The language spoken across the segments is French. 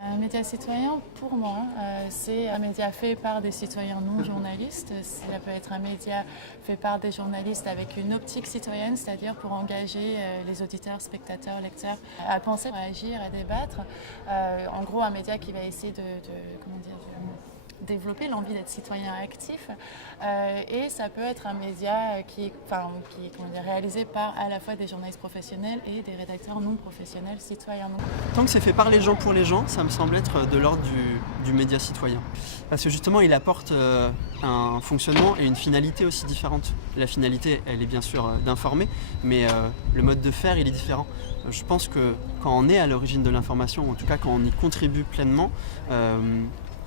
Un média citoyen, pour moi, c'est un média fait par des citoyens non journalistes. Ça peut être un média fait par des journalistes avec une optique citoyenne, c'est-à-dire pour engager les auditeurs, spectateurs, lecteurs à penser, à agir, à débattre. En gros, un média qui va essayer de développer l'envie d'être citoyen actif. Et ça peut être un média qui est réalisé par à la fois des journalistes professionnels et des rédacteurs non professionnels citoyens. Tant que c'est fait par les gens pour les gens, ça me semble être de l'ordre du média citoyen. Parce que justement, il apporte un fonctionnement et une finalité aussi différente. La finalité, elle est bien sûr d'informer, mais le mode de faire, il est différent. Je pense que quand on est à l'origine de l'information, ou en tout cas quand on y contribue pleinement,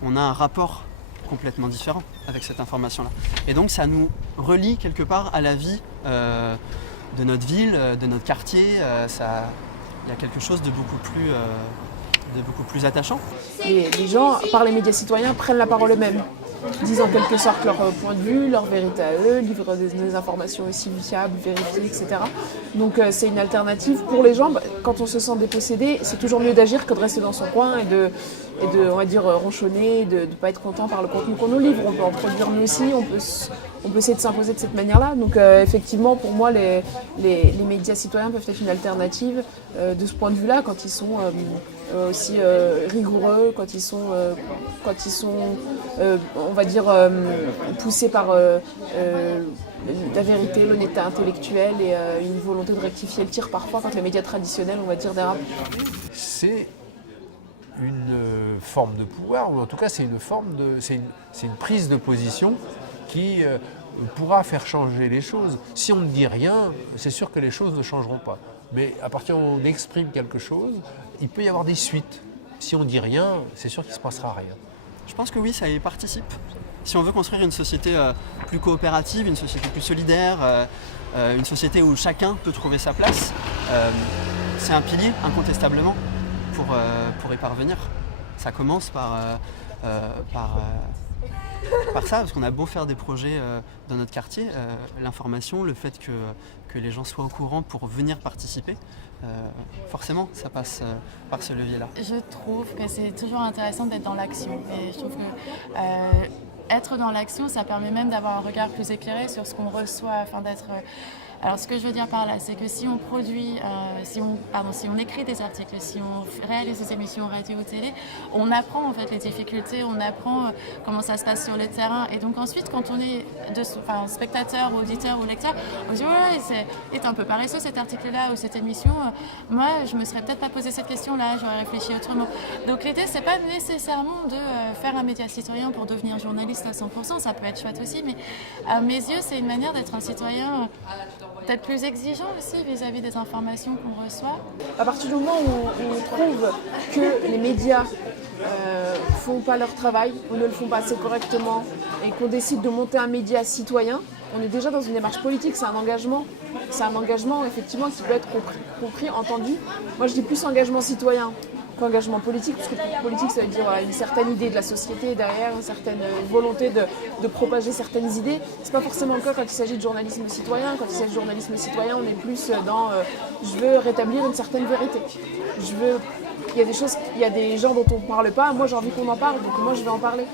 on a un rapport complètement différent avec cette information-là. Et donc ça nous relie quelque part à la vie de notre ville, de notre quartier. Il y a quelque chose de beaucoup plus attachant. Les gens, par les médias citoyens, prennent la parole eux-mêmes, disent en quelque sorte leur point de vue, leur vérité à eux, livrent des informations aussi fiables, vérifiées, etc. Donc c'est une alternative pour les gens. Quand on se sent dépossédé, c'est toujours mieux d'agir que de rester dans son coin et de on va dire, ronchonner, de ne pas être content par le contenu qu'on nous livre. On peut en produire nous aussi, on peut essayer de s'imposer de cette manière-là. Donc effectivement, pour moi, les médias citoyens peuvent être une alternative de ce point de vue-là, quand ils sont aussi rigoureux, quand ils sont on va dire, poussés par la vérité, l'honnêteté intellectuelle et une volonté de rectifier le tir parfois quand les médias traditionnels, on va dire, dérapent. C'est une forme de pouvoir, ou en tout cas c'est une prise de position qui pourra faire changer les choses. Si on ne dit rien, c'est sûr que les choses ne changeront pas. Mais à partir du moment où on exprime quelque chose, il peut y avoir des suites. Si on ne dit rien, c'est sûr qu'il ne se passera rien. Je pense que oui, ça y participe. Si on veut construire une société plus coopérative, une société plus solidaire, une société où chacun peut trouver sa place, c'est un pilier, incontestablement, pour y parvenir. Ça commence par ça, parce qu'on a beau faire des projets dans notre quartier, l'information, le fait que les gens soient au courant pour venir participer, forcément, ça passe par ce levier-là. Je trouve que c'est toujours intéressant d'être dans l'action. Et je trouve que être dans l'action, ça permet même d'avoir un regard plus éclairé sur ce qu'on reçoit, afin d'être... Alors ce que je veux dire par là, c'est que si on produit, si on écrit des articles, si on réalise des émissions radio ou télé, on apprend en fait les difficultés, on apprend comment ça se passe sur le terrain. Et donc ensuite, quand on est spectateur, auditeur ou lecteur, on se dit ouais, c'est un peu paresseux cet article-là ou cette émission. Moi, je me serais peut-être pas posé cette question-là, j'aurais réfléchi autrement. Donc l'idée, c'est pas nécessairement de faire un média citoyen pour devenir journaliste à 100%, ça peut être chouette aussi, mais à mes yeux, c'est une manière d'être un citoyen peut-être plus exigeant aussi vis-à-vis des informations qu'on reçoit. À partir du moment où on trouve que les médias font pas leur travail, ou ne le font pas assez correctement, et qu'on décide de monter un média citoyen, on est déjà dans une démarche politique, c'est un engagement. C'est un engagement effectivement qui peut être compris, entendu. Moi je dis plus engagement citoyen qu'engagement politique, parce que politique ça veut dire une certaine idée de la société derrière, une certaine volonté de propager certaines idées. C'est pas forcément le cas quand il s'agit de journalisme citoyen. Quand il s'agit de journalisme citoyen, on est plus dans je veux rétablir une certaine vérité. Il y a des choses, il y a des gens dont on ne parle pas, moi j'ai envie qu'on en parle, donc moi je vais en parler.